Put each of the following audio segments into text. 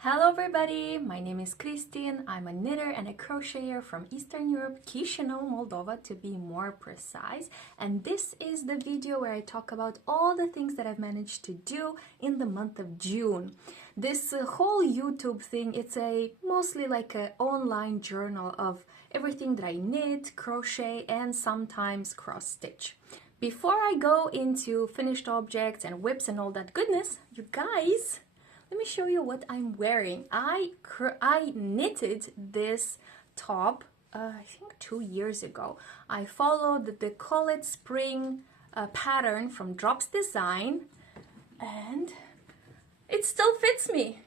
Hello everybody, my name is Christine. I'm a knitter and a crocheter from Eastern Europe, Chisinau, Moldova to be more precise. And this is the video where I talk about all the things that I've managed to do in the month of June. This whole YouTube thing, it's mostly like an online journal of everything that I knit, crochet and sometimes cross stitch. Before I go into finished objects and whips and all that goodness, you guys, let me show you what I'm wearing. I knitted this top, I think 2 years ago. I followed the Call It Spring pattern from Drops Design, and it still fits me.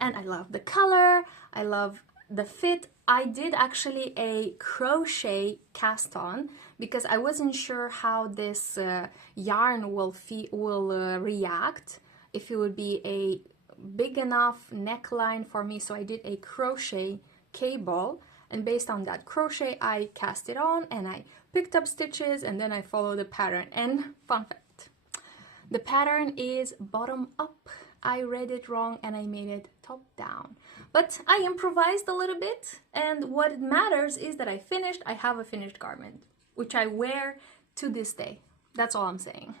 And I love the color, I love the fit. I did actually a crochet cast on because I wasn't sure how this yarn will react, if it would be a big enough neckline for me. So I did a crochet cable, and based on that crochet I cast it on and I picked up stitches and then I followed the pattern. And fun fact, the pattern is bottom up. I read it wrong and I made it top down, but I improvised a little bit, and what matters is that I have a finished garment which I wear to this day. That's all I'm saying.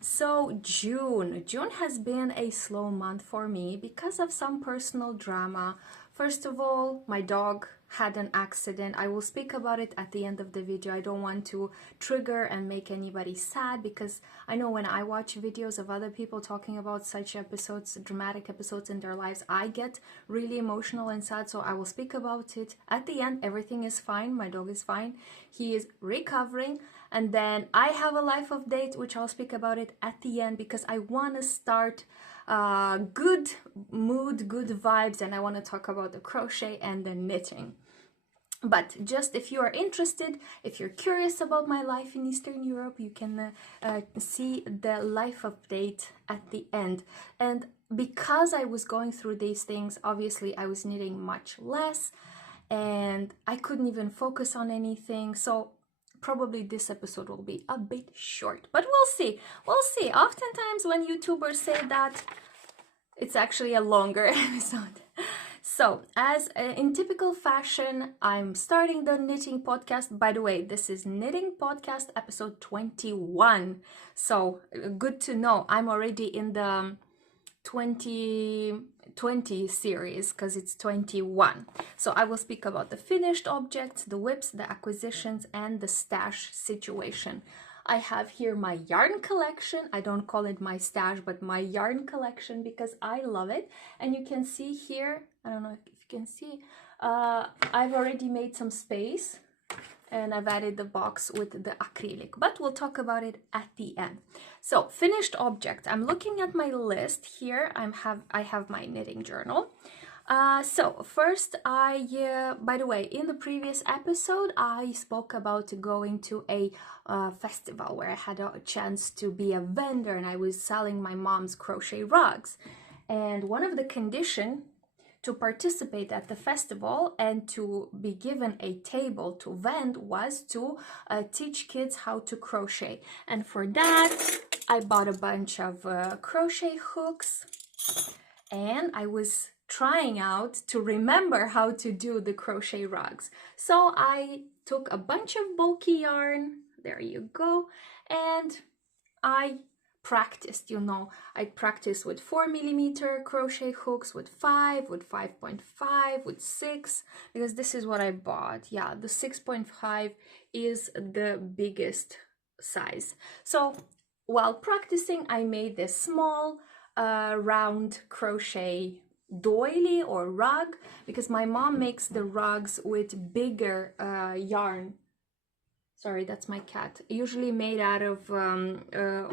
So June has been a slow month for me because of some personal drama. First of all, my dog had an accident. I will speak about it at the end of the video. I don't want to trigger and make anybody sad, because I know when I watch videos of other people talking about such episodes, dramatic episodes in their lives, I get really emotional and sad. So I will speak about it at the end. Everything is fine. My dog is fine. He is recovering. And then I have a life update, which I'll speak about it at the end, because I want to start good mood, good vibes, and I want to talk about the crochet and the knitting. But just if you are interested, if you're curious about my life in Eastern Europe, you can see the life update at the end. And because I was going through these things, obviously I was knitting much less and I couldn't even focus on anything. So probably this episode will be a bit short, but we'll see. Oftentimes when YouTubers say that, it's actually a longer episode. So as in typical fashion, I'm starting the knitting podcast. By the way, this is knitting podcast episode 21. So good to know. I'm already in the 2020 series because it's 21. So I will speak about the finished objects, the whips, the acquisitions, and the stash situation. I have here my yarn collection. I don't call it my stash, but my yarn collection, because I love it. And you can see here, I don't know if you can see, I've already made some space and I've added the box with the acrylic, but we'll talk about it at the end. So finished object, I'm looking at my list here. I have my knitting journal. So first, by the way, in the previous episode, I spoke about going to a festival where I had a chance to be a vendor and I was selling my mom's crochet rugs. And one of the conditions to participate at the festival and to be given a table to vend was to teach kids how to crochet. And for that, I bought a bunch of crochet hooks, and I was trying out to remember how to do the crochet rugs. So I took a bunch of bulky yarn, there you go, and I practiced, I practiced with 4mm crochet hooks, with 5, with 5.5, with 6, because this is what I bought. Yeah, the 6.5 is the biggest size. So while practicing, I made this small round crochet doily or rug, because my mom makes the rugs with bigger yarn. Sorry, that's my cat. Usually made out of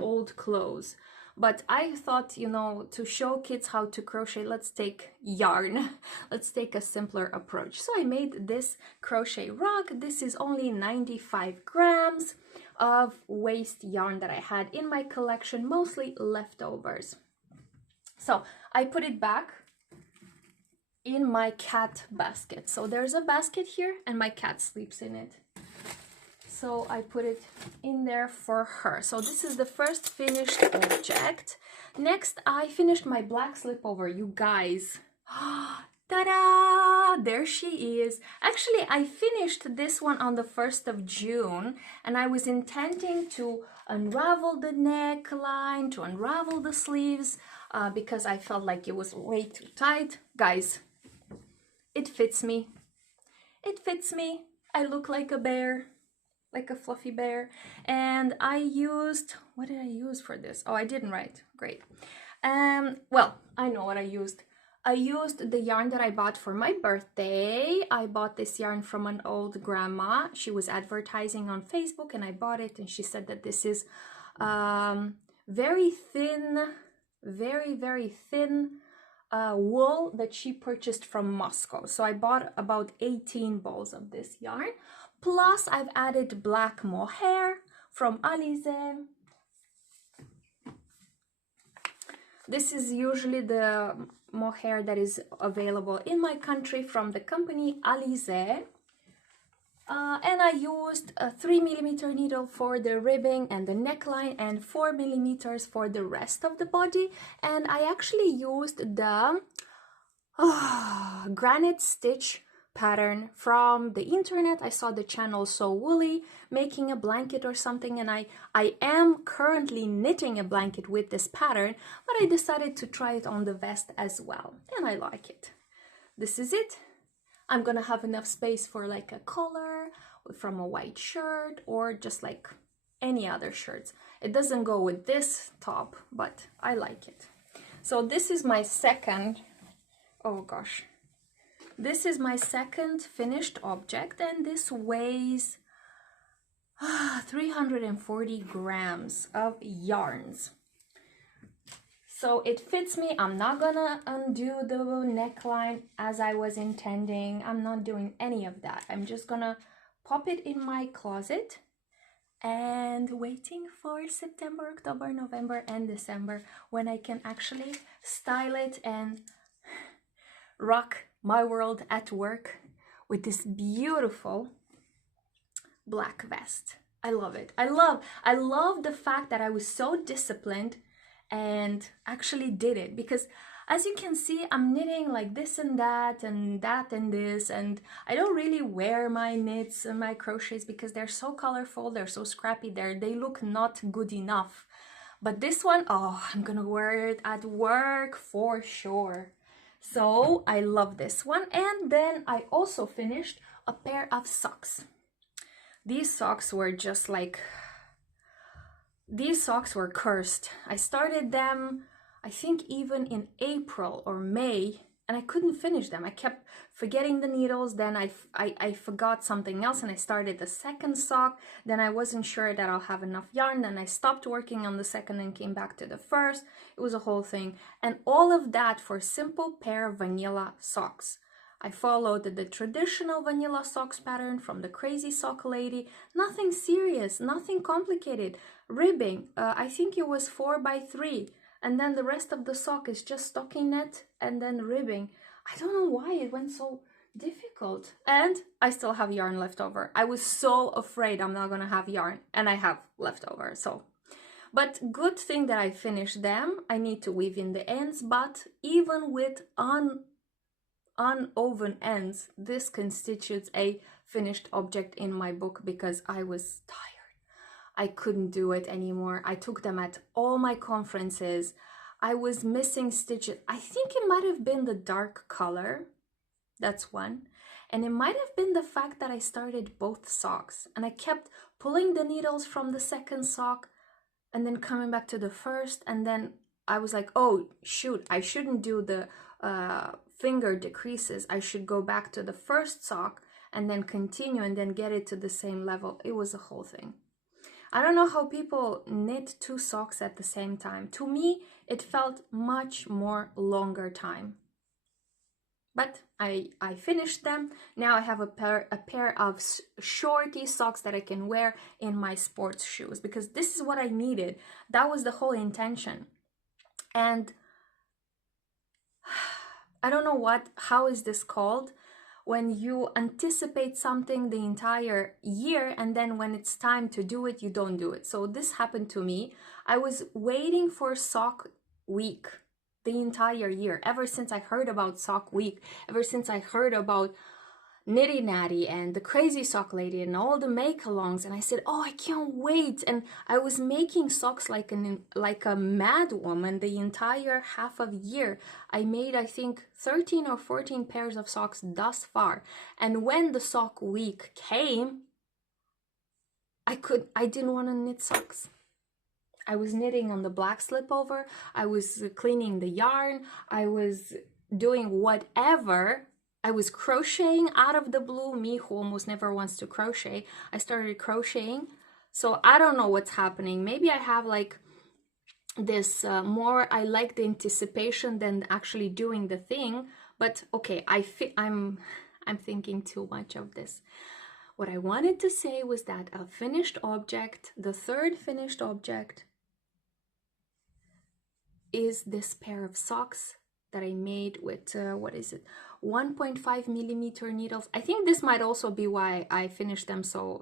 old clothes. But I thought, to show kids how to crochet, let's take yarn. Let's take a simpler approach. So I made this crochet rug. This is only 95 grams of waste yarn that I had in my collection, mostly leftovers. So I put it back in my cat basket. So there's a basket here and my cat sleeps in it. So I put it in there for her. So this is the first finished object. Next, I finished my black slipover, you guys. Ta-da! There she is. Actually, I finished this one on the 1st of June, and I was intending to unravel the neckline, to unravel the sleeves, because I felt like it was way too tight. Guys, it fits me. It fits me. I look like a bear, like a fluffy bear. And I used, what did I use for this? Oh, I didn't write. Great. Well, I know what I used. I used the yarn that I bought for my birthday. I bought this yarn from an old grandma. She was advertising on Facebook and I bought it, and she said that this is very thin, very thin wool that she purchased from Moscow. So I bought about 18 balls of this yarn. Plus I've added black mohair from Alize. This is usually the mohair that is available in my country from the company Alize. And I used a 3mm needle for the ribbing and the neckline and 4mm for the rest of the body. And I actually used the granite stitch pattern from the internet. I saw the channel So Woolly making a blanket or something, and I am currently knitting a blanket with this pattern, but I decided to try it on the vest as well, and I like it. This is it. I'm gonna have enough space for like a collar from a white shirt or just like any other shirts. It doesn't go with this top, but I like it. So this is my second, oh gosh, this is my second finished object, and this weighs 340 grams of yarns. So it fits me. I'm not gonna undo the neckline as I was intending. I'm not doing any of that. I'm just gonna pop it in my closet and waiting for September, October, November, and December when I can actually style it and rock my world at work with this beautiful black vest. I love it. I love the fact that I was so disciplined and actually did it, because as you can see, I'm knitting like this and that and this, and I don't really wear my knits and my crochets because they're so colorful, they're so scrappy, they look not good enough. But this one, oh, I'm gonna wear it at work for sure. So I love this one. And then I also finished a pair of socks. These socks were just like, these socks were cursed. I started them, I think even in April or May, and I couldn't finish them. I kept forgetting the needles, then I forgot something else and I started the second sock. Then I wasn't sure that I'll have enough yarn, then I stopped working on the second and came back to the first. It was a whole thing. And all of that for a simple pair of vanilla socks. I followed the traditional vanilla socks pattern from the Crazy Sock Lady. Nothing serious, nothing complicated. Ribbing, I think it was 4x3. And then the rest of the sock is just stocking net and then ribbing. I don't know why it went so difficult. And I still have yarn left over. I was so afraid I'm not gonna have yarn, and I have leftover, so. But good thing that I finished them. I need to weave in the ends, but even with unwoven ends, this constitutes a finished object in my book because I was tired. I couldn't do it anymore. I took them at all my conferences. I was missing stitches. I think it might have been the dark color. That's one. And it might have been the fact that I started both socks and I kept pulling the needles from the second sock and then coming back to the first. And then I was like, oh, shoot, I shouldn't do the finger decreases. I should go back to the first sock and then continue and then get it to the same level. It was a whole thing. I don't know how people knit two socks at the same time. To me, it felt much more longer time. But I finished them. Now I have a pair of shorty socks that I can wear in my sports shoes because this is what I needed. That was the whole intention. And I don't know how is this called? when you anticipate something the entire year and then when it's time to do it, you don't do it. So this happened to me. I was waiting for sock week the entire year, ever since I heard about sock week, ever since I heard about Nitty Natty and the Crazy Sock Lady and all the make-alongs, and I said, oh, I can't wait. And I was making socks like a mad woman the entire half of year. I made, I think, 13 or 14 pairs of socks thus far. And when the sock week came, I didn't want to knit socks. I was knitting on the black slipover, I was cleaning the yarn, I was doing whatever. I was crocheting out of the blue. Me, who almost never wants to crochet, I started crocheting. So I don't know what's happening. Maybe I have like this more, I like the anticipation than actually doing the thing. But okay, I'm thinking too much of this. What I wanted to say was that a finished object, the third finished object, is this pair of socks that I made with, what is it, 1.5 millimeter needles. I think this might also be why I finished them so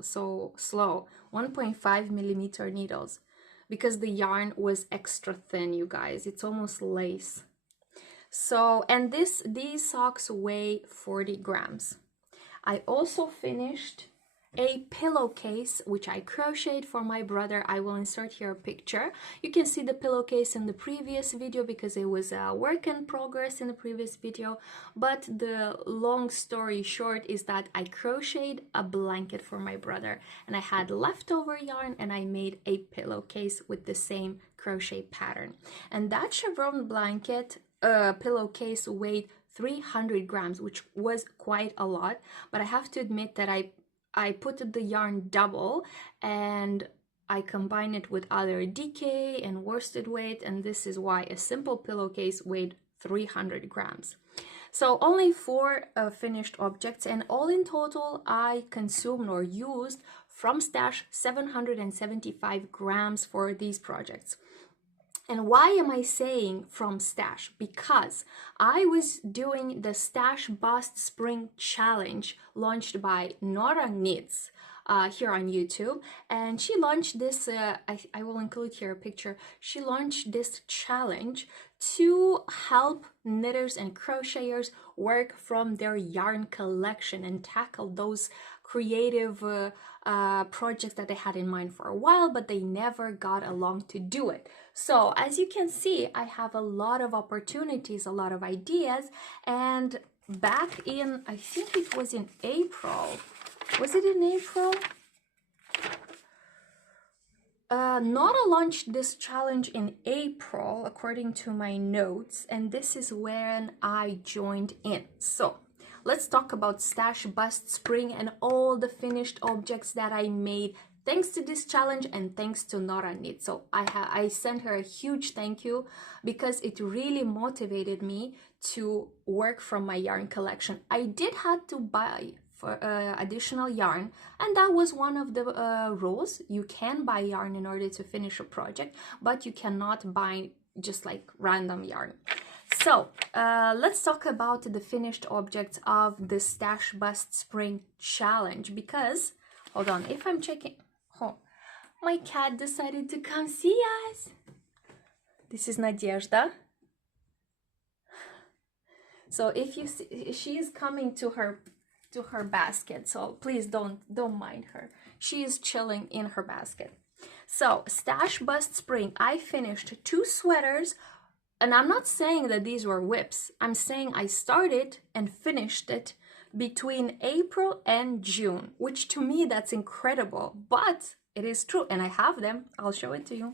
slow. 1.5 millimeter needles, because the yarn was extra thin, you guys. It's almost lace. So, and these socks weigh 40 grams. I also finished a pillowcase, which I crocheted for my brother. I will insert here a picture. You can see the pillowcase in the previous video because it was a work in progress in the previous video. But the long story short is that I crocheted a blanket for my brother, and I had leftover yarn, and I made a pillowcase with the same crochet pattern. And that chevron blanket pillowcase weighed 300 grams, which was quite a lot. But I have to admit that I put the yarn double, and I combine it with other DK and worsted weight, and this is why a simple pillowcase weighed 300 grams. So only 4 finished objects, and all in total I consumed or used from stash 775 grams for these projects. And why am I saying from stash? Because I was doing the Stash Bust Spring Challenge launched by Nora Knits here on YouTube, and she launched this, I will include here a picture, she launched this challenge to help knitters and crocheters work from their yarn collection and tackle those creative projects that they had in mind for a while, but they never got along to do it. So as you can see, I have a lot of opportunities, a lot of ideas, and back in, I think it was in April. Was it in April? Nora launched this challenge in April, according to my notes, and this is when I joined in. So let's talk about Stash Bust Spring and all the finished objects that I made thanks to this challenge and thanks to Nora Knit. So I sent her a huge thank you because it really motivated me to work from my yarn collection. I did have to buy for additional yarn, and that was one of the rules. You can buy yarn in order to finish a project, but you cannot buy just like random yarn. So let's talk about the finished objects of the Stash Bust Spring Challenge, because, hold on, if I'm checking, oh, my cat decided to come see us. This is Nadezhda. So if you see, she is coming to her basket, so please don't mind her. She is chilling in her basket. So Stash Bust Spring, I finished 2 sweaters, and I'm not saying that these were whips. I'm saying I started and finished it between April and June, which to me that's incredible, but it is true, and I have them. I'll show it to you.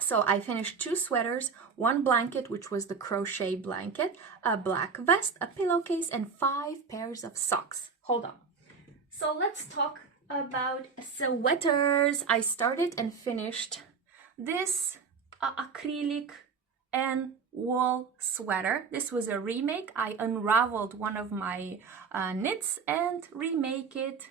So I finished 2 sweaters, 1 blanket, which was the crochet blanket, a black vest, a pillowcase, and 5 pairs of socks. Hold on. So let's talk about sweaters. I started and finished this acrylic and wool sweater. This was a remake. I unraveled one of my knits and remake it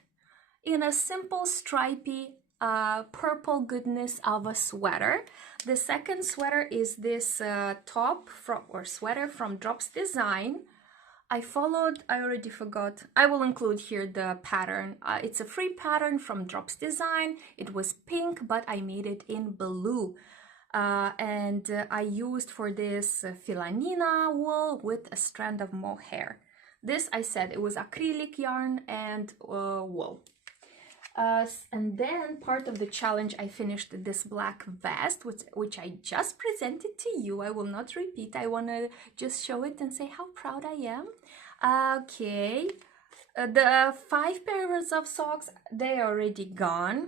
in a simple stripy purple goodness of a sweater. The second sweater is this top from, or sweater from Drops Design. I already forgot. I will include here the pattern. It's a free pattern from Drops Design. It was pink, but I made it in blue. I used for this filanina wool with a strand of mohair. This, I said, it was acrylic yarn and wool. And then part of the challenge, I finished this black vest, which I just presented to you. I will not repeat. I want to just show it and say how proud I am. Okay, the 5 pairs of socks, they are already gone.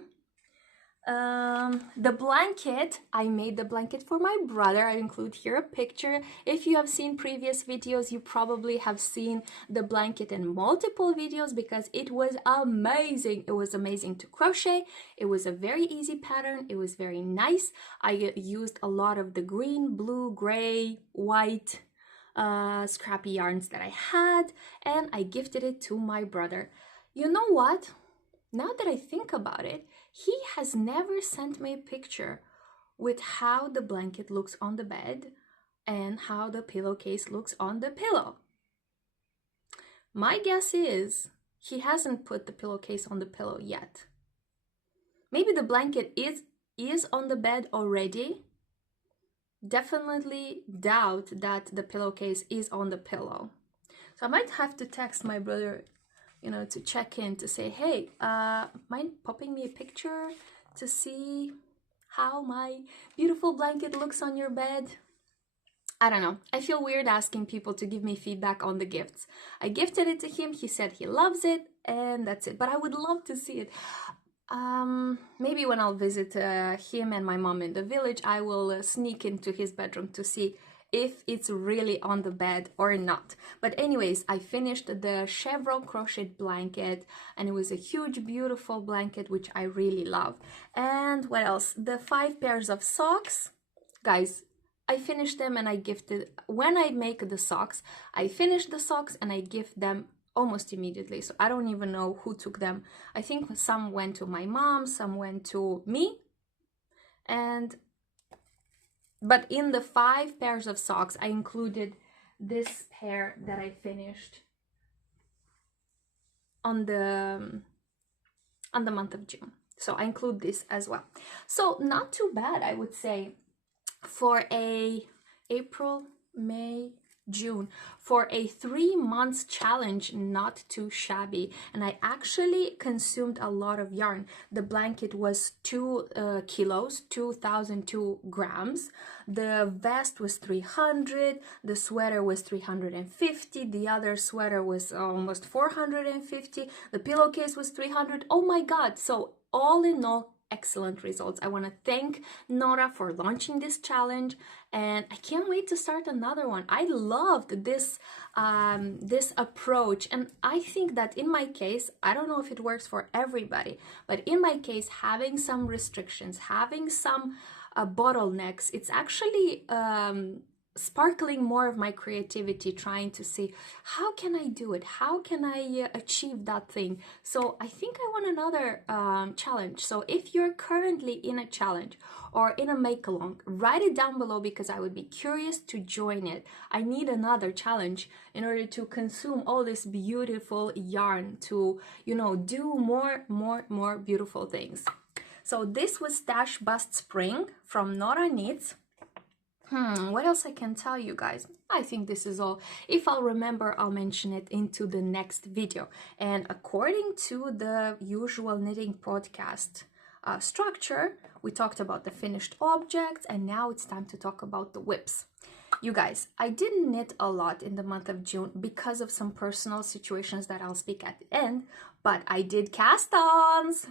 The blanket, I made the blanket for my brother. I include here a picture. If you have seen previous videos, you probably have seen the blanket in multiple videos because it was amazing. It was amazing to crochet. It was a very easy pattern. It was very nice. I used a lot of the green, blue, gray, white scrappy yarns that I had, and I gifted it to my brother. You know what? Now that I think about it, he has never sent me a picture with how the blanket looks on the bed and how the pillowcase looks on the pillow. My guess is he hasn't put the pillowcase on the pillow yet. Maybe the blanket is on the bed already. Definitely doubt that the pillowcase is on the pillow. So I might have to text my brother, you know, to check in to say, hey, mind popping me a picture to see how my beautiful blanket looks on your bed? I don't know. I feel weird asking people to give me feedback on the gifts. I gifted it to him. He said he loves it, and that's it. But I would love to see it. Maybe when I'll visit him and my mom in the village, I will sneak into his bedroom to see if it's really on the bed or not. But anyways, I finished the chevron crochet blanket, and it was a huge, beautiful blanket, which I really love. And what else? The 5 pairs of socks. Guys, I finished them and I gifted, when I make the socks, I finish the socks and I gift them almost immediately. So I don't even know who took them. I think some went to my mom, some went to me. But in the 5 pairs of socks, I included this pair that I finished on the month of June. So I include this as well. So not too bad, I would say, for a April, May, June, for a 3 months challenge. Not too shabby. And I actually consumed a lot of yarn. The blanket was 2 kilos, 2002 grams. The vest was 300, the sweater was 350, the other sweater was almost 450, the pillowcase was 300. Oh my god. So all in all, excellent results. I want to thank Nora for launching this challenge, and I can't wait to start another one. I loved this this approach, and I think that in my case, I don't know if it works for everybody, but in my case, having some restrictions, having some bottlenecks, it's actually sparkling more of my creativity, trying to see how can I do it, how can I achieve that thing. So I think I want another challenge. So if you're currently in a challenge or in a make along, write it down below, because I would be curious to join it. I need another challenge in order to consume all this beautiful yarn, to, you know, do more beautiful things. So this was Stash Bust Spring from Nora Knits. What else I can tell you guys? I think this is all. If I'll remember, I'll mention it into the next video. And according to the usual knitting podcast structure, we talked about the finished objects, and now it's time to talk about the whips. You guys, I didn't knit a lot in the month of June because of some personal situations that I'll speak at the end, but I did cast-ons.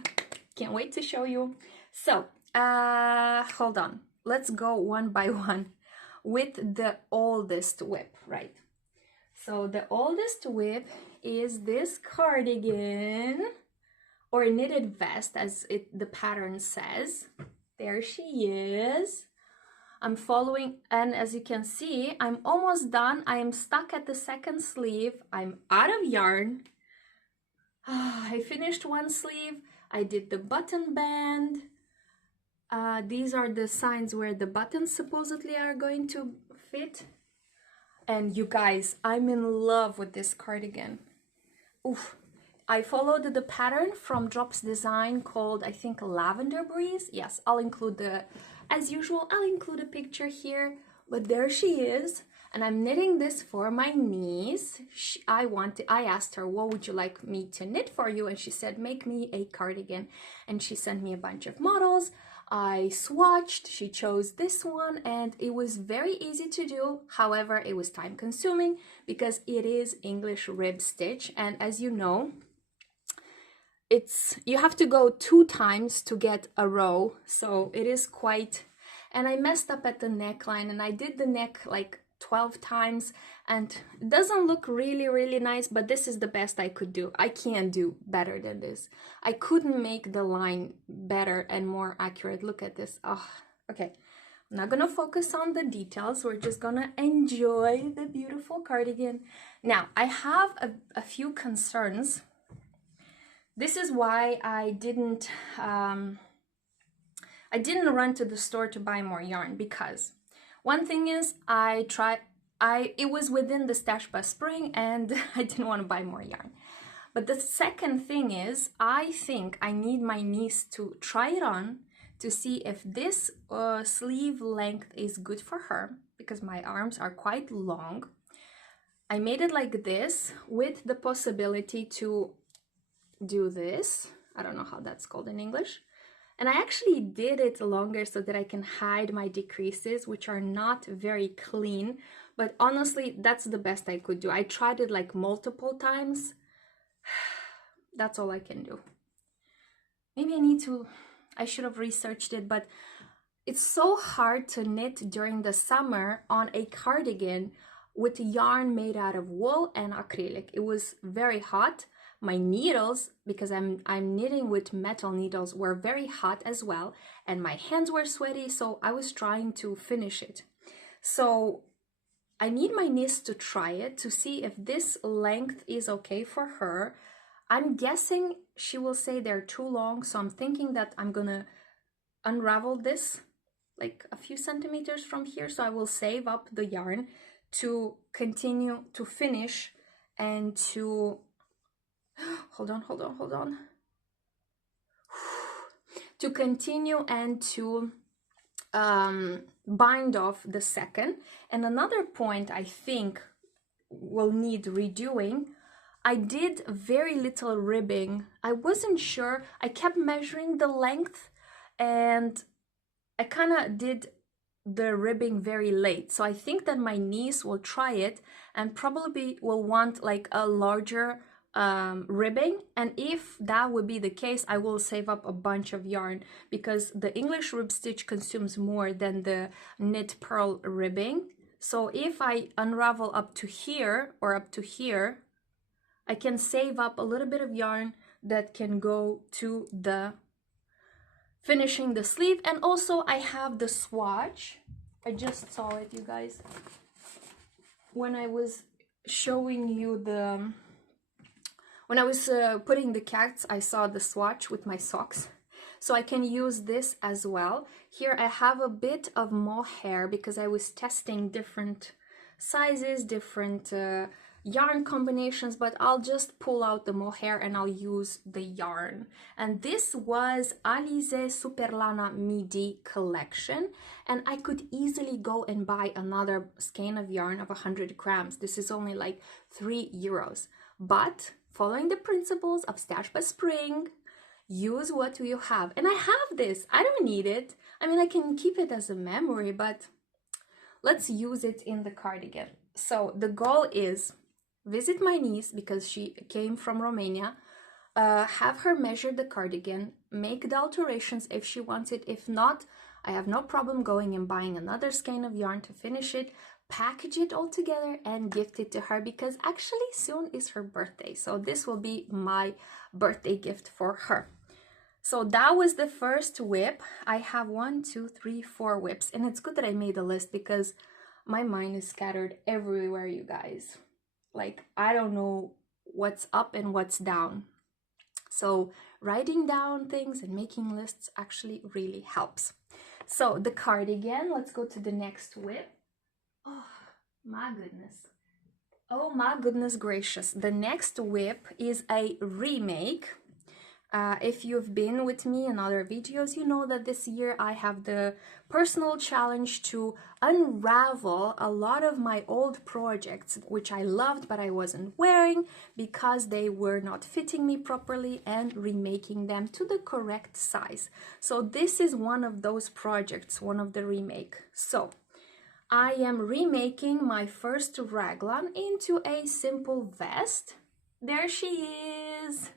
Can't wait to show you. So, hold on. Let's go one by one with the oldest whip, right? So the oldest whip is this cardigan, or knitted vest, as the pattern says. There she is. I'm following, and as you can see, I'm almost done. I am stuck at the second sleeve. I'm out of yarn. I finished one sleeve. I did the button band. These are the signs where the buttons supposedly are going to fit. And you guys, I'm in love with this cardigan. Oof. I followed the pattern from Drops Design called, I think, Lavender Breeze. Yes, I'll include as usual, I'll include a picture here, but there she is. And I'm knitting this for my niece. I asked her, what would you like me to knit for you? And she said, make me a cardigan. And she sent me a bunch of models. I swatched, she chose this one, and it was very easy to do. However, it was time consuming because it is English rib stitch. And as you know, you have to go 2 times to get a row. So it is quite, and I messed up at the neckline, and I did the neck like 12 times, and it doesn't look really nice, but this is the best I could do. I can't do better than this. I couldn't make the line better and more accurate. Look at this. Oh, okay. I'm not gonna focus on the details. We're just gonna enjoy the beautiful cardigan. Now, I have a few concerns. This is why I didn't run to the store to buy more yarn, because one thing is it was within the stashbustspring and I didn't want to buy more yarn. But the second thing is, I think I need my niece to try it on to see if this sleeve length is good for her, because my arms are quite long. I made it like this with the possibility to do this. I don't know how that's called in English. And I actually did it longer so that I can hide my decreases, which are not very clean. But honestly, that's the best I could do. I tried it like multiple times. That's all I can do. Maybe I should have researched it, but it's so hard to knit during the summer on a cardigan with yarn made out of wool and acrylic. It was very hot. My needles, because I'm knitting with metal needles, were very hot as well, and my hands were sweaty, so I was trying to finish it. So I need my niece to try it to see if this length is okay for her. I'm guessing she will say they're too long, so I'm thinking that I'm gonna unravel this like a few centimeters from here, so I will save up the yarn to continue to finish and to hold on. To continue and to bind off the second. And another point I think will need redoing, I did very little ribbing. I wasn't sure. I kept measuring the length and I kind of did the ribbing very late. So I think that my niece will try it and probably will want like a larger ribbing, and if that would be the case, I will save up a bunch of yarn, because the English rib stitch consumes more than the knit purl ribbing. So if I unravel up to here or up to here, I can save up a little bit of yarn that can go to the finishing the sleeve. And also I have the swatch. I just saw it, you guys, when I was showing you when I was putting the cats, I saw the swatch with my socks. So I can use this as well. Here I have a bit of mohair because I was testing different sizes, different yarn combinations, but I'll just pull out the mohair and I'll use the yarn. And this was Alize Superlana Midi collection, and I could easily go and buy another skein of yarn of 100 grams. This is only like €3. But following the principles of stashbustspring, use what you have. And I have this. I don't need it. I mean, I can keep it as a memory, but let's use it in the cardigan. So the goal is visit my niece because she came from Romania, have her measure the cardigan, make the alterations if she wants it. If not, I have no problem going and buying another skein of yarn to finish it, package it all together and gift it to her, because actually soon is her birthday. So this will be my birthday gift for her. So that was the first whip. I have 1, 2, 3, 4 whips, and it's good that I made a list because my mind is scattered everywhere, you guys. Like, I don't know what's up and what's down. So writing down things and making lists actually really helps. So the cardigan, let's go to the next whip. Oh, My goodness. Oh my goodness gracious. The next whip is a remake. If you've been with me in other videos, you know that this year I have the personal challenge to unravel a lot of my old projects, which I loved but I wasn't wearing because they were not fitting me properly, and remaking them to the correct size. So this is one of those projects, one of the remake. So I am remaking my first raglan into a simple vest. There she is.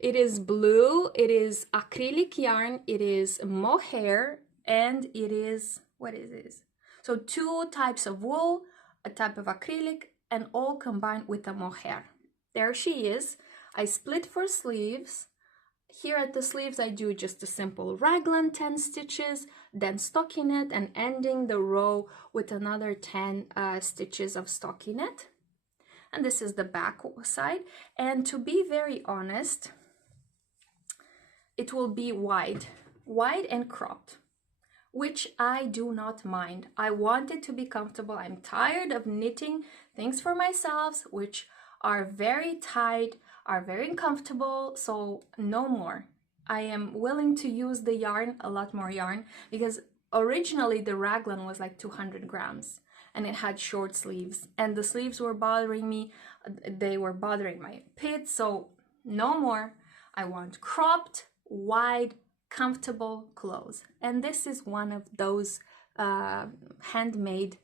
It is blue, it is acrylic yarn, it is mohair, and it is, what is this? So 2 types of wool, a type of acrylic, and all combined with a mohair. There she is. I split for sleeves. Here at the sleeves I do just a simple raglan 10 stitches, then stockinette, and ending the row with another 10 stitches of stockinette. And this is the back side. And to be very honest, it will be wide and cropped, which I do not mind. I want it to be comfortable. I'm tired of knitting things for myself which are very tight, are very uncomfortable, so no more. I am willing to use the yarn, a lot more yarn, because originally the raglan was like 200 grams and it had short sleeves, and the sleeves were bothering me. They were bothering my pit, so no more. I want cropped, wide, comfortable clothes, and this is one of those handmade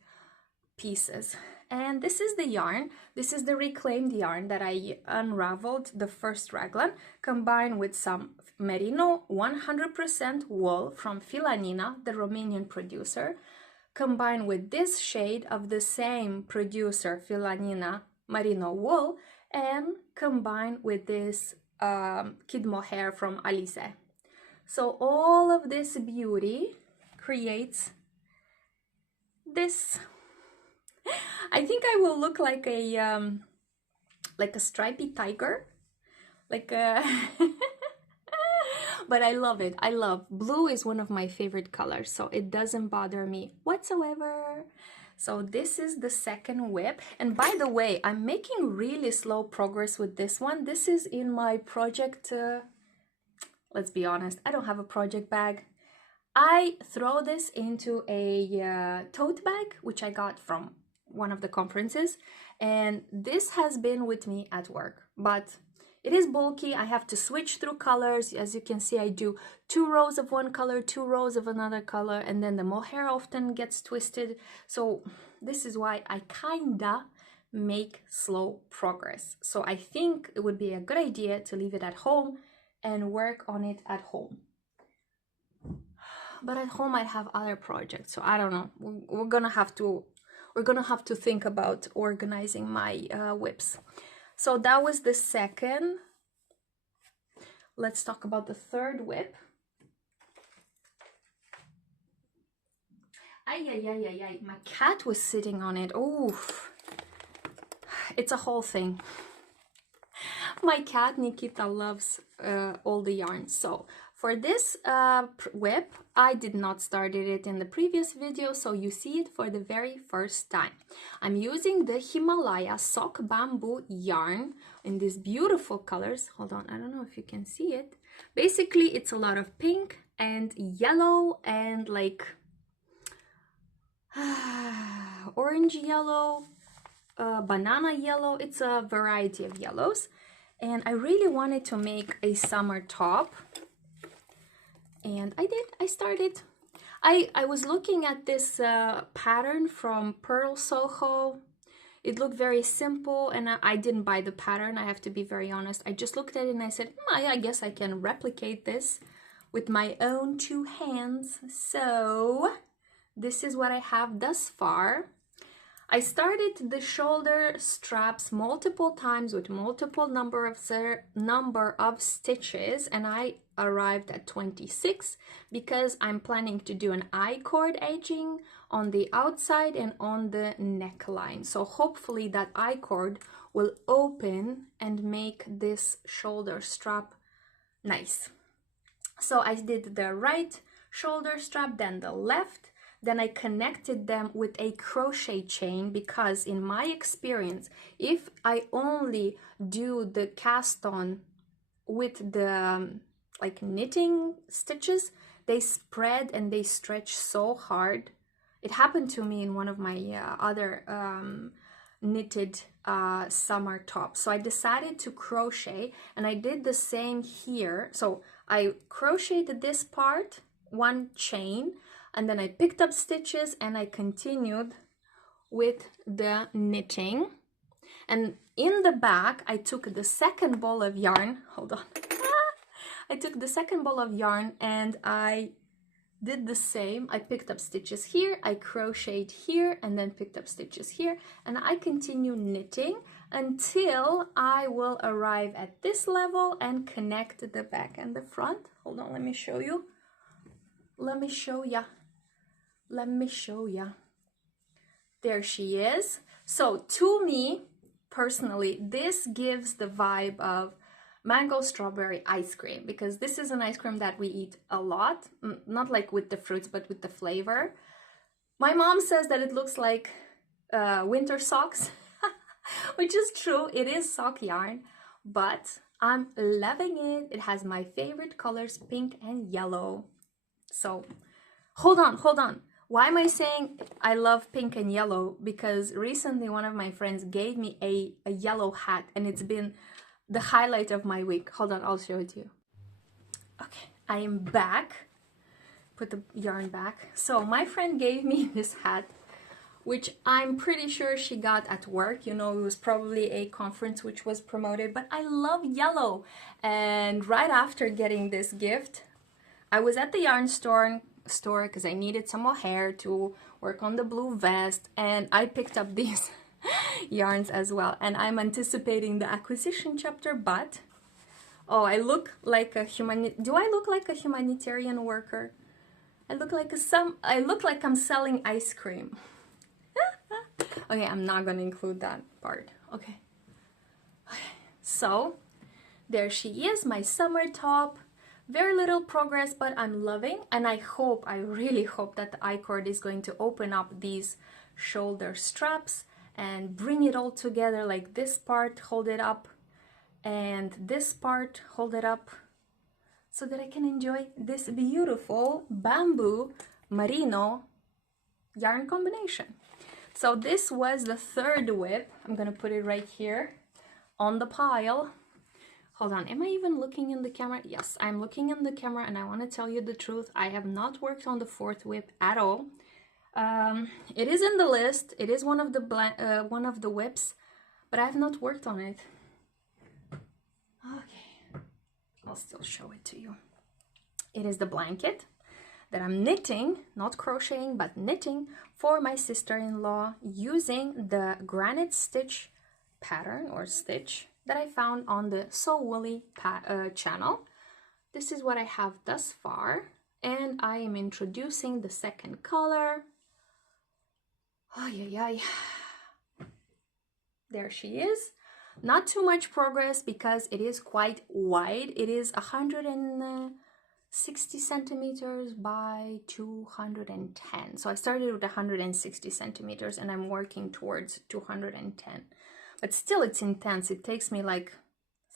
pieces. And this is the yarn. This is the reclaimed yarn that I unraveled the first raglan, combined with some merino 100% wool from Filanina, the Romanian producer, combined with this shade of the same producer, Filanina merino wool, and combined with this kid mohair from Alice. So all of this beauty creates this. I think I will look like a stripy tiger, like a but I love it. I love blue, is one of my favorite colors, so it doesn't bother me whatsoever. So this is the second whip, and by the way, I'm making really slow progress with this one. This is in my project, let's be honest, I don't have a project bag. I throw this into a tote bag, which I got from one of the conferences, and this has been with me at work, but it is bulky. I have to switch through colors. As you can see, I do 2 rows of one color, 2 rows of another color, and then the mohair often gets twisted. So this is why I kinda make slow progress. So I think it would be a good idea to leave it at home and work on it at home. But at home I have other projects, so I don't know. We're gonna have to think about organizing my whips. So that was the second. Let's talk about the third whip. Ay. My cat was sitting on it. Oh, it's a whole thing. My cat Nikita loves all the yarns. So for this whip, I did not start it in the previous video, so you see it for the very first time. I'm using the Himalaya sock bamboo yarn in these beautiful colors. Hold on, I don't know if you can see it. Basically, it's a lot of pink and yellow and like orange yellow, banana yellow. It's a variety of yellows. And I really wanted to make a summer top. And I did. I started. I was looking at this pattern from Pearl Soho. It looked very simple, and I didn't buy the pattern. I have to be very honest. I just looked at it and I said, I guess I can replicate this with my own 2 hands. So this is what I have thus far. I started the shoulder straps multiple times with multiple number of stitches, and I arrived at 26 because I'm planning to do an I-cord edging on the outside and on the neckline. So hopefully that I-cord will open and make this shoulder strap nice. So I did the right shoulder strap, then the left. Then I connected them with a crochet chain, because in my experience, if I only do the cast on with the like knitting stitches, they spread and they stretch so hard. It happened to me in one of my other knitted summer tops. So I decided to crochet, and I did the same here. So I crocheted this part, one chain, and then I picked up stitches and I continued with the knitting. And in the back, I took the second ball of yarn. Hold on. I took the second ball of yarn and I did the same. I picked up stitches here, I crocheted here, and then picked up stitches here, and I continue knitting until I will arrive at this level and connect the back and the front. Hold on, let me show you. Let me show ya. Let me show ya. There she is. So to me, personally, this gives the vibe of mango strawberry ice cream, because this is an ice cream that we eat a lot, not like with the fruits, but with the flavor. My mom says that it looks like winter socks, which is true. It is sock yarn, but I'm loving it. It has my favorite colors, pink and yellow. So hold on. Why am I saying I love pink and yellow? Because recently one of my friends gave me a yellow hat, and it's been the highlight of my week. Hold on, I'll show it to you. Okay, I am back. Put the yarn back. So my friend gave me this hat, which I'm pretty sure she got at work. You know, it was probably a conference which was promoted, but I love yellow. And right after getting this gift, I was at the yarn store because I needed some mohair to work on the blue vest, and I picked up these yarns as well, and I'm anticipating the acquisition chapter. But oh, I look like a do I look like a humanitarian worker? I look like I'm selling ice cream. Okay, I'm not gonna include that part. Okay, so there she is, my summer top. Very little progress, but I'm loving, and I really hope that the I-cord is going to open up these shoulder straps and bring it all together, like this part, hold it up, and this part, hold it up, so that I can enjoy this beautiful bamboo merino yarn combination. So this was the third whip. I'm gonna put it right here on the pile. Hold on, am I even looking in the camera? Yes, I'm looking in the camera, and I want to tell you the truth. I have not worked on the fourth whip at all. It is in the list. It is one of the whips, but I have not worked on it. Okay, I'll still show it to you. It is the blanket that I'm knitting, not crocheting, but knitting for my sister-in-law using the granite stitch pattern or stitch that I found on the So Woolly channel. This is what I have thus far, and I am introducing the second color. There she is. Not too much progress because it is quite wide. It is 160 centimeters by 210. So I started with 160 centimeters and I'm working towards 210. But still, it's intense. It takes me like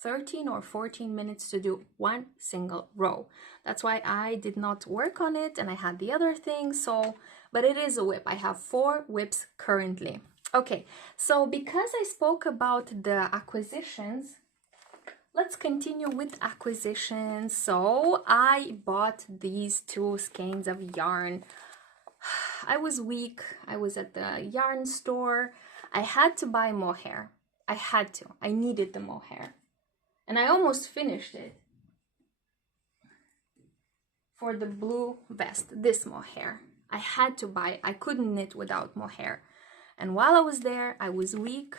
13 or 14 minutes to do one single row. That's why I did not work on it, and I had the other thing. So, but it is a whip. I have 4 whips currently. Okay, so because I spoke about the acquisitions, let's continue with acquisitions. So I bought these 2 skeins of yarn. I was weak. I was at the yarn store. I had to buy mohair. I needed the mohair. And I almost finished it for the blue vest, this mohair. I had to buy it. I couldn't knit without mohair. And while I was there, I was weak.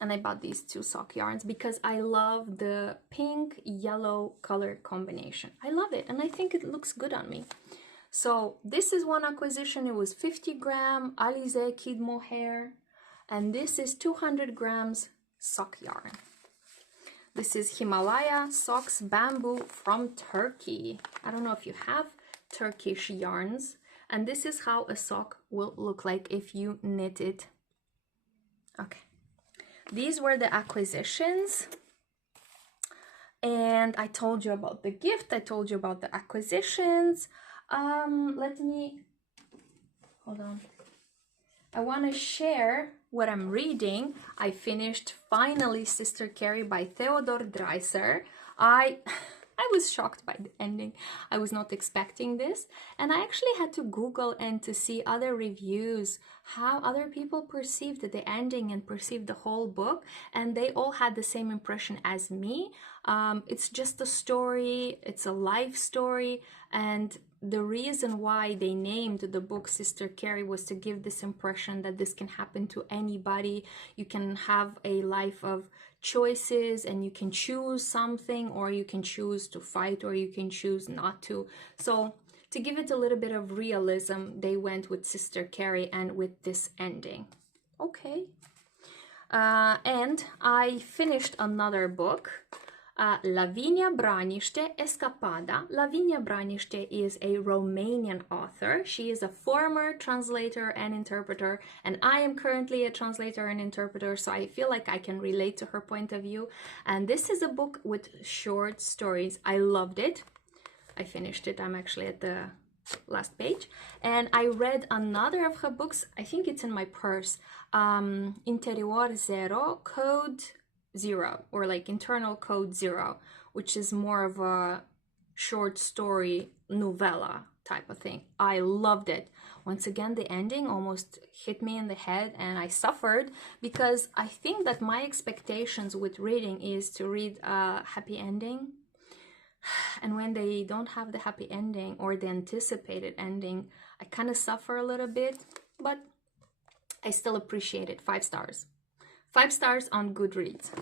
And I bought these 2 sock yarns because I love the pink yellow color combination. I love it, and I think it looks good on me. So this is one acquisition. It was 50 gram Alize Kid mohair, and this is 200 grams sock yarn. This is Himalaya Socks Bamboo from Turkey. I don't know if you have Turkish yarns, and this is how a sock will look like if you knit it. Okay, these were the acquisitions, and I told you about the gift, I told you about the acquisitions. Let me, hold on, I want to share what I'm reading. I finished finally Sister Carrie by Theodore Dreiser. I was shocked by the ending. I was not expecting this, and I actually had to Google and to see other reviews, how other people perceived the ending and perceived the whole book, and they all had the same impression as me. It's just a story, it's a life story, and the reason why they named the book Sister Carrie was to give this impression that this can happen to anybody. You can have a life of choices and you can choose something, or you can choose to fight, or you can choose not to. So to give it a little bit of realism, they went with Sister Carrie and with this ending. Okay. And I finished another book, Lavinia Braniște, Escapada. Lavinia Braniște is a Romanian author. She is a former translator and interpreter, and I am currently a translator and interpreter, so I feel like I can relate to her point of view. And this is a book with short stories. I loved it. I finished it. I'm actually at the last page. And I read another of her books. I think it's in my purse. Interior Zero, Code Zero, or like Internal Code Zero, which is more of a short story novella type of thing. I loved it. Once again, the ending almost hit me in the head and I suffered, because I think that my expectations with reading is to read a happy ending, and when they don't have the happy ending or the anticipated ending, I kind of suffer a little bit, but I still appreciate it. 5 stars. 5 stars on Goodreads.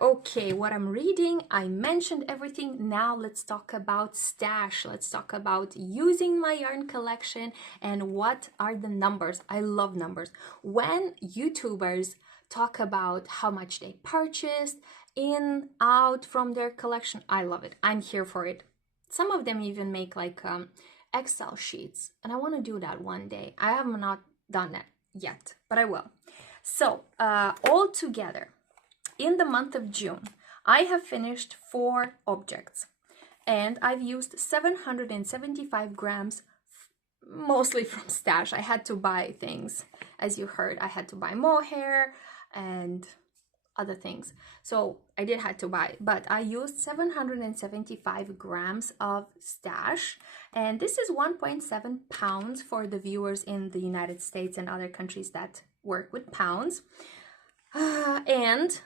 Okay, what I'm reading, I mentioned everything. Now let's talk about stash. Let's talk about using my yarn collection and what are the numbers. I love numbers. When YouTubers talk about how much they purchased in, out from their collection, I love it. I'm here for it. Some of them even make like Excel sheets, and I want to do that one day. I have not done that yet, but I will. So all together, in the month of June, I have finished 4 objects, and I've used 775 grams, mostly from stash. I had to buy things, as you heard. I had to buy mohair and other things, so I did have to buy, but I used 775 grams of stash, and this is 1.7 pounds for the viewers in the United States and other countries that work with pounds. And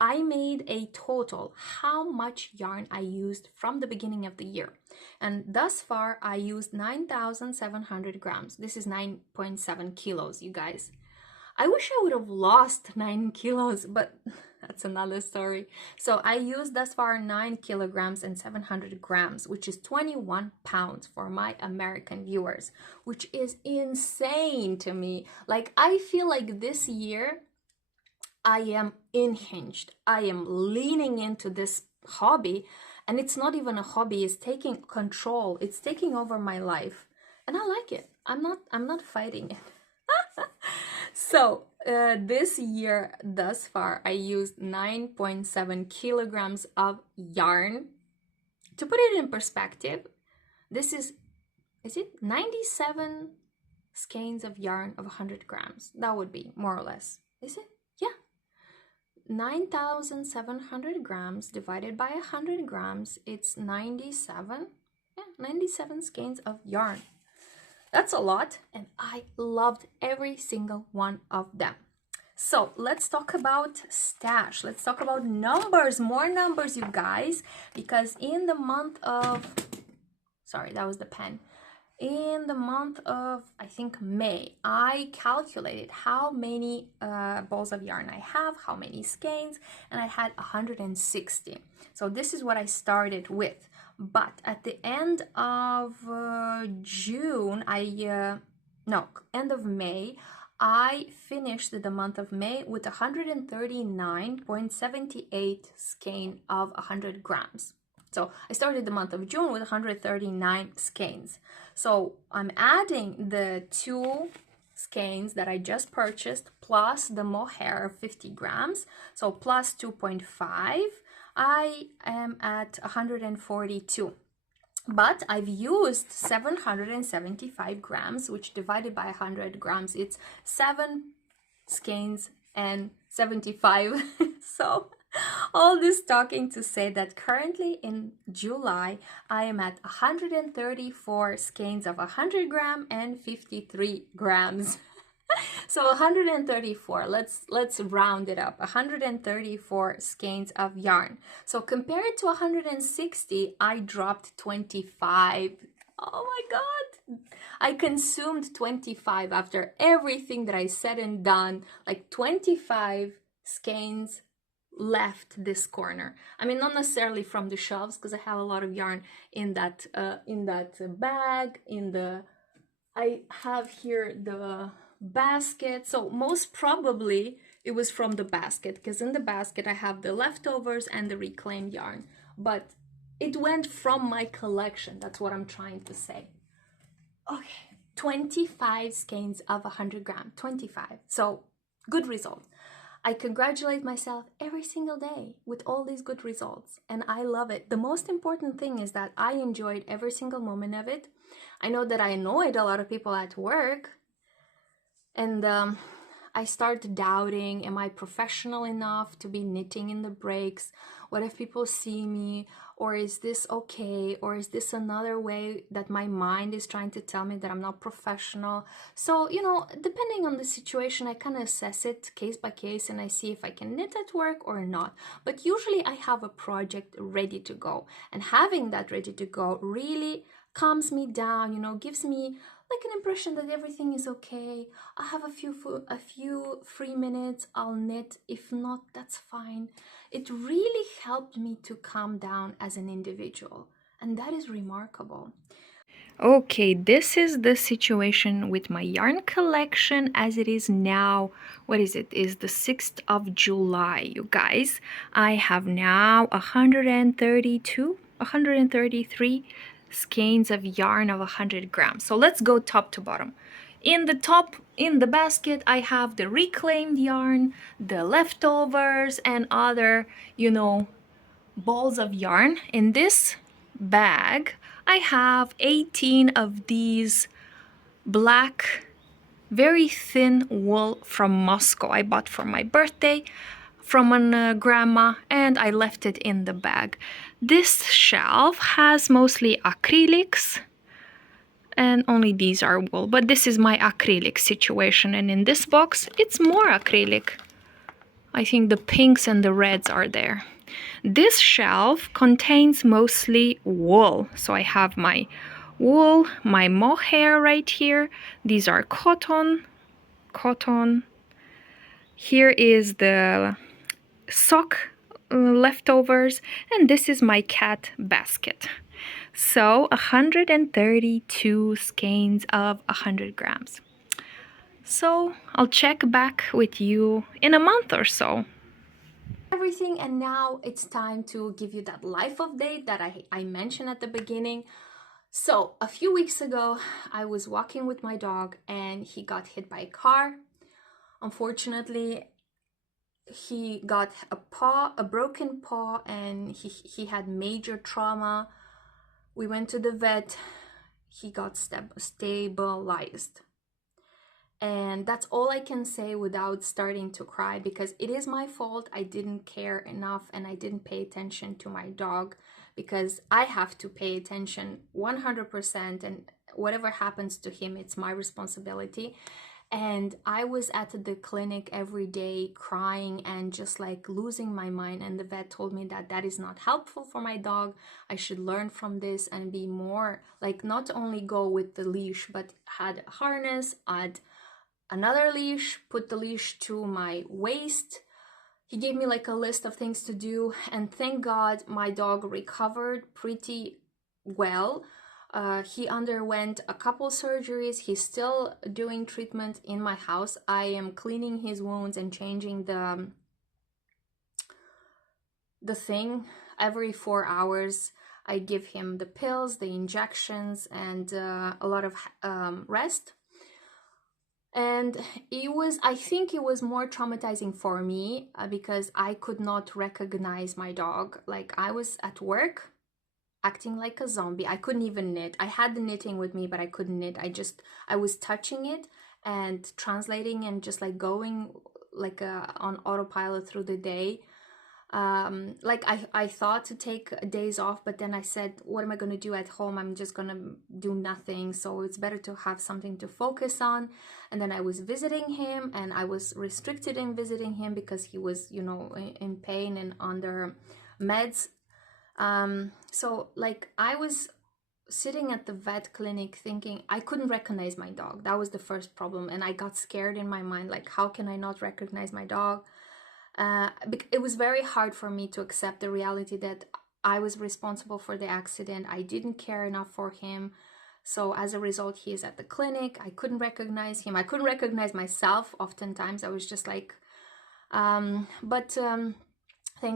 I made a total how much yarn I used from the beginning of the year, and thus far I used 9,700 grams. This is 9.7 kilos, you guys. I wish I would have lost 9 kilos, but that's another story. So I used thus far 9 kilograms and 700 grams, which is 21 pounds for my American viewers, which is insane to me. Like, I feel like this year I am unhinged. I am leaning into this hobby, and it's not even a hobby. It's taking control. It's taking over my life, and I like it. I'm not fighting it. So this year thus far I used 9.7 kilograms of yarn. To put it in perspective, this is it 97 skeins of yarn of 100 grams? That would be more or less, is it? Yeah, 9,700 grams divided by 100 grams, it's 97. Yeah, 97 skeins of yarn. That's a lot, and I loved every single one of them. So let's talk about stash. Let's talk about numbers, more numbers, you guys, because in the month of, sorry, that was the pen. In the month of, I think, May, I calculated how many balls of yarn I have, how many skeins, and I had 160. So this is what I started with. But at the end of June, end of May, I finished the month of May with 139.78 skein of 100 grams. So I started the month of June with 139 skeins. So I'm adding the 2 skeins that I just purchased plus the mohair of 50 grams. So plus 2.5, I am at 142. But I've used 775 grams, which divided by 100 grams, it's 7 skeins and 75. So all this talking to say that currently in July, I am at 134 skeins of 100 gram and 53 grams. So 134, let's round it up. 134 skeins of yarn. So compared to 160, I dropped 25. Oh my God. I consumed 25 after everything that I said and done, like 25 skeins left this corner. I mean, not necessarily from the shelves because I have a lot of yarn in that bag. I have here the basket. So most probably it was from the basket because in the basket I have the leftovers and the reclaimed yarn. But it went from my collection. That's what I'm trying to say. Okay, 25 skeins of 100 gram, 25. So good result. I congratulate myself every single day with all these good results and I love it. The most important thing is that I enjoyed every single moment of it. I know that I annoyed a lot of people at work and I started doubting, am I professional enough to be knitting in the breaks? What if people see me? Or is this okay? Or is this another way that my mind is trying to tell me that I'm not professional? So, you know, depending on the situation, I kind of assess it case by case and I see if I can knit at work or not. But usually I have a project ready to go. And having that ready to go really calms me down, you know, gives me like an impression that everything is okay. I have a few free minutes, I'll knit. If not, that's fine. It really helped me to calm down as an individual, and that is remarkable. Okay, this is the situation with my yarn collection as it is now. What is it? Is the 6th of July, you guys. I have now 133 skeins of yarn of 100 grams. So let's go top to bottom. In the basket, I have the reclaimed yarn, the leftovers, and other, you know, balls of yarn. In this bag, I have 18 of these black, very thin wool from Moscow. I bought for my birthday from an grandma and I left it in the bag. This shelf has mostly acrylics and only these are wool, but this is my acrylic situation, and in this box it's more acrylic. I think the pinks and the reds are there. This shelf contains mostly wool. So I have my wool, my mohair right here. These are cotton. Here is the sock leftovers, and this is my cat basket. So 132 skeins of 100 grams. So I'll check back with you in a month or so. Everything, and now it's time to give you that life update that I mentioned at the beginning. So a few weeks ago, I was walking with my dog and he got hit by a car. Unfortunately, he got a broken paw, and he had major trauma. We went to the vet. He got stabilized. And that's all I can say without starting to cry, because it is my fault. I didn't care enough and I didn't pay attention to my dog, because I have to pay attention 100%, and whatever happens to him, it's my responsibility. And I was at the clinic every day crying and just like losing my mind, and the vet told me that that is not helpful for my dog. I should learn from this and be more like, not only go with the leash, but add a harness, add another leash, put the leash to my waist. He gave me like a list of things to do, and thank God my dog recovered pretty well. He underwent a couple surgeries. He's still doing treatment in my house. I am cleaning his wounds and changing the thing every 4 hours. I give him the pills, the injections, and a lot of rest. And I think it was more traumatizing for me because I could not recognize my dog. Like, I was at work acting like a zombie. I couldn't even knit. I had the knitting with me, but I couldn't knit. I was touching it and translating and just like going like on autopilot through the day. Like I thought to take days off, but then I said, what am I going to do at home? I'm just going to do nothing. So it's better to have something to focus on. And then I was visiting him, and I was restricted in visiting him because he was, you know, in pain and under meds. So like I was sitting at the vet clinic thinking I couldn't recognize my dog. That was the first problem. And I got scared in my mind, like, how can I not recognize my dog? It was very hard for me to accept the reality that I was responsible for the accident. I didn't care enough for him. So as a result, he is at the clinic. I couldn't recognize him. I couldn't recognize myself. Oftentimes I was just like, thank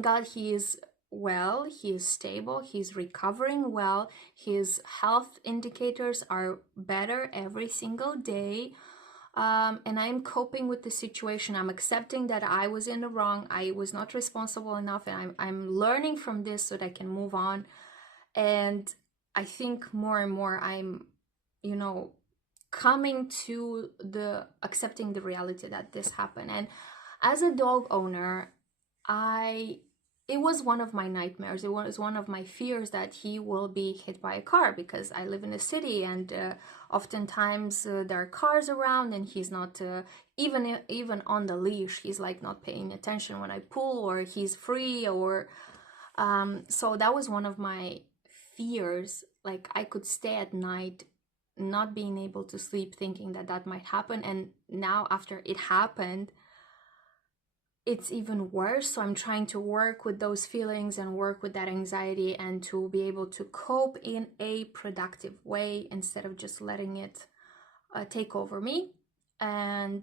God he is well, he is stable, he's recovering well, his health indicators are better every single day. And I'm coping with the situation. I'm accepting that I was in the wrong. I was not responsible enough, and I'm learning from this so that I can move on. And I think more and more I'm, you know, coming to the accepting the reality that this happened. And as a dog owner, it was one of my nightmares. It was one of my fears that he will be hit by a car, because I live in a city, and oftentimes there are cars around, and he's not even on the leash. He's like not paying attention when I pull, or he's free, or so that was one of my fears. Like, I could stay at night not being able to sleep, thinking that that might happen. And now after it happened, it's even worse. So I'm trying to work with those feelings and work with that anxiety, and to be able to cope in a productive way instead of just letting it take over me. And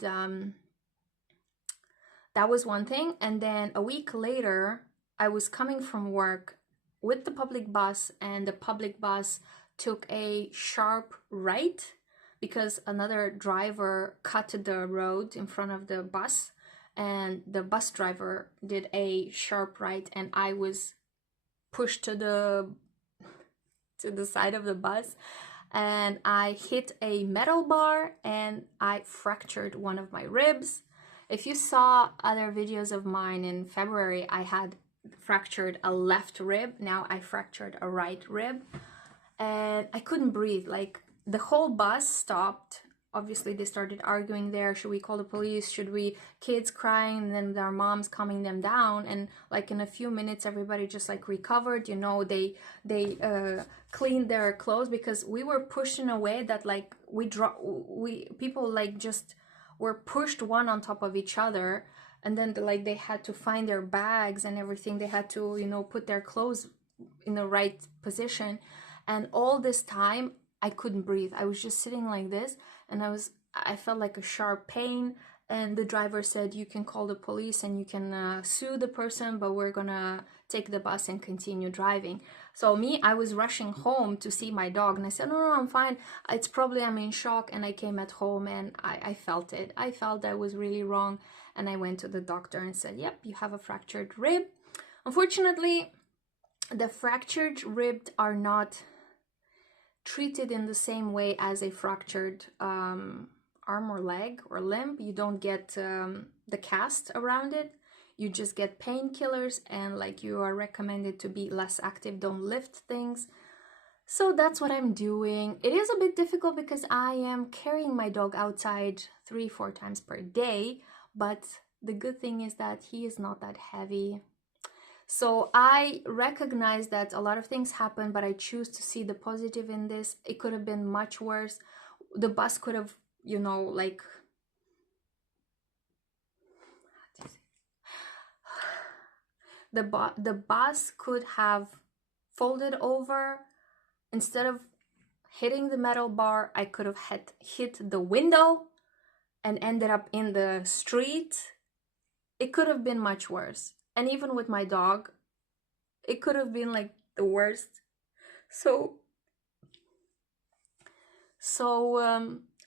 that was one thing. And then a week later, I was coming from work with the public bus, and the public bus took a sharp right because another driver cut the road in front of the bus. And the bus driver did a sharp right, and I was pushed to the side of the bus, and I hit a metal bar, and I fractured one of my ribs. If you saw other videos of mine in February, I had fractured a left rib. Now I fractured a right rib, and I couldn't breathe. Like, the whole bus stopped. Obviously, they started arguing there. Should we call the police? Should we? Kids crying, and then their moms calming them down. And like in a few minutes, everybody just like recovered. You know, they cleaned their clothes, because we were pushed in a way that like people like just were pushed one on top of each other, and then like they had to find their bags and everything. They had to, you know, put their clothes in the right position. And all this time, I couldn't breathe. I was just sitting like this, and I felt like a sharp pain. And the driver said, you can call the police and you can sue the person, but we're gonna take the bus and continue driving. So I was rushing home to see my dog, and I said, no, I'm fine. It's probably I'm in shock. And I came at home, and I felt it. I felt I was really wrong. And I went to the doctor and said, yep, you have a fractured rib. Unfortunately, the fractured ribs are not treated in the same way as a fractured arm or leg or limb. You don't get the cast around it. You just get painkillers, and like you are recommended to be less active, don't lift things. So that's what I'm doing. It is a bit difficult because I am carrying my dog outside 3-4 times per day, but the good thing is that he is not that heavy. So I recognize that a lot of things happen, but I choose to see the positive in this. It could have been much worse. The bus could have, you know, like, the bus could have folded over. Instead of hitting the metal bar, I could have hit the window and ended up in the street. It could have been much worse. And even with my dog, it could have been like the worst.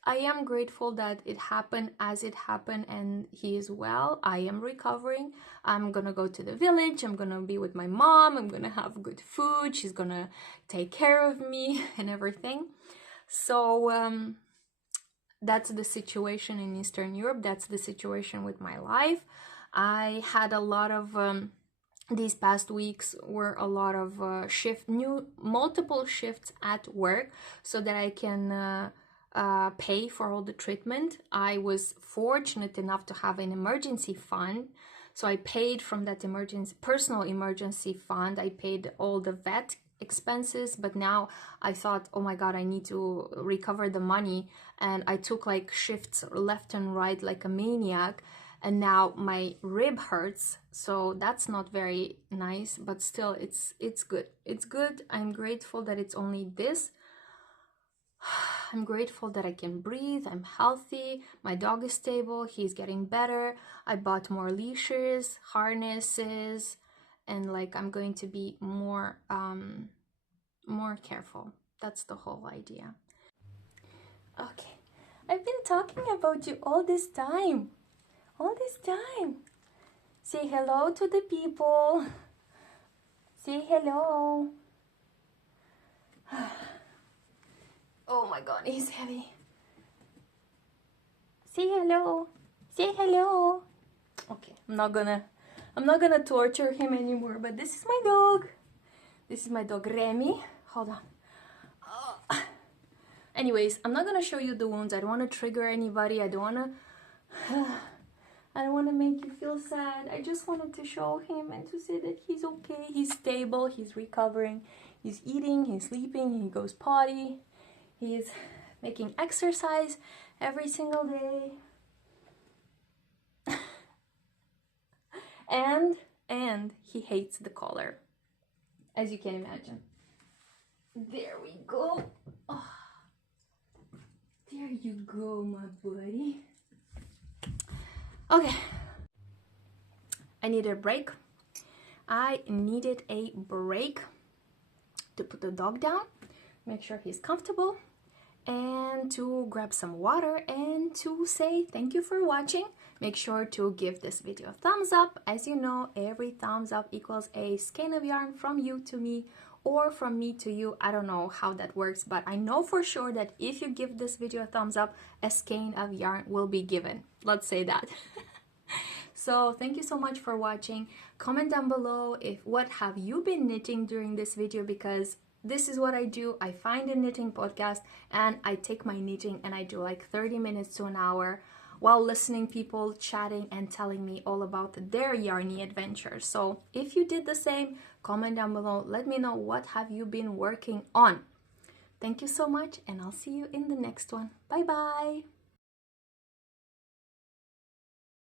I am grateful that it happened as it happened, and he is well. I am recovering. I'm gonna go to the village. I'm gonna be with my mom. I'm gonna have good food. She's gonna take care of me and everything. So that's the situation in Eastern Europe. That's the situation with my life. I had a lot of these past weeks were a lot of multiple shifts at work so that I can pay for all the treatment. I was fortunate enough to have an emergency fund, so I paid from that personal emergency fund. I paid all the vet expenses, but now I thought, oh my god, I need to recover the money, and I took like shifts left and right like a maniac, and now my rib hurts, so that's not very nice, but still it's good. It's good. I'm grateful that it's only this. I'm grateful that I can breathe. I'm healthy. My dog is stable. He's getting better. I bought more leashes, harnesses, and like I'm going to be more careful. That's the whole idea. Okay, I've been talking about you all this time. Say hello to the people. Say hello. Oh my god, he's heavy. Say hello. Say hello. Okay, I'm not gonna torture him anymore, but this is my dog. This is my dog Remi. Hold on. Anyways, I'm not gonna show you the wounds. I don't want to trigger anybody. I don't want to make you feel sad. I just wanted to show him and to say that he's okay. He's stable. He's recovering. He's eating. He's sleeping. He goes potty. He's making exercise every single day. And he hates the collar, as you can imagine. There we go. Oh, there you go, my buddy. Okay, I needed a break. I needed a break to put the dog down, make sure he's comfortable, and to grab some water and to say thank you for watching. Make sure to give this video a thumbs up. As you know, every thumbs up equals a skein of yarn from you to me, or from me to you. I don't know how that works, but I know for sure that if you give this video a thumbs up, a skein of yarn will be given. Let's say that. So thank you so much for watching. Comment down below what have you been knitting during this video, because this is what I do. I find a knitting podcast and I take my knitting and I do like 30 minutes to an hour while listening people chatting and telling me all about their yarny adventures. So if you did the same, comment down below. Let me know what have you been working on. Thank you so much, and I'll see you in the next one. Bye bye.